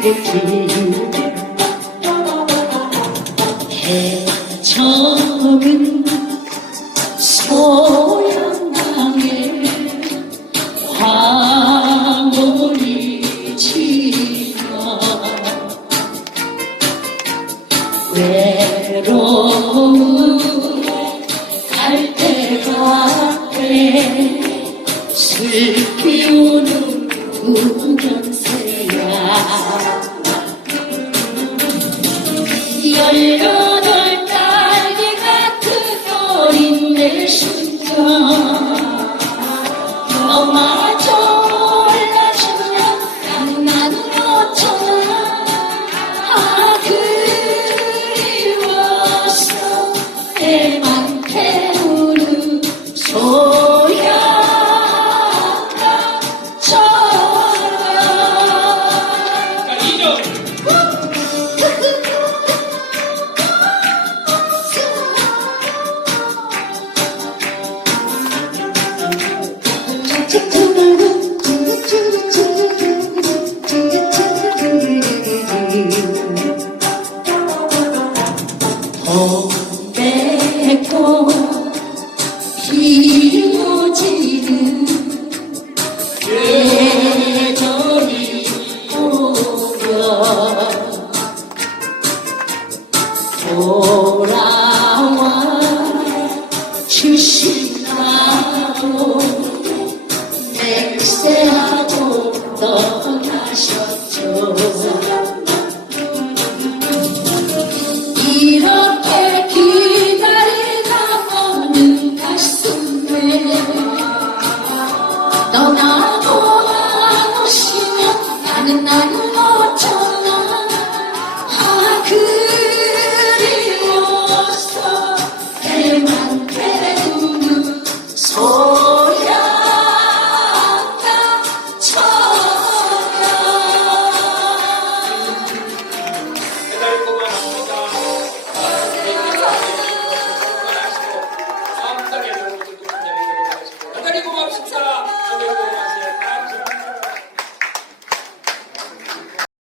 길 해적은 소양강에 황홀이 치며 외로운 갈대가 돼 슬피 우는 우 내 소양강처럼 봄백꽃 피우지는 계절이 오면 돌아와 주신다고 맹세하고 떠나셨 오시면 나는 나는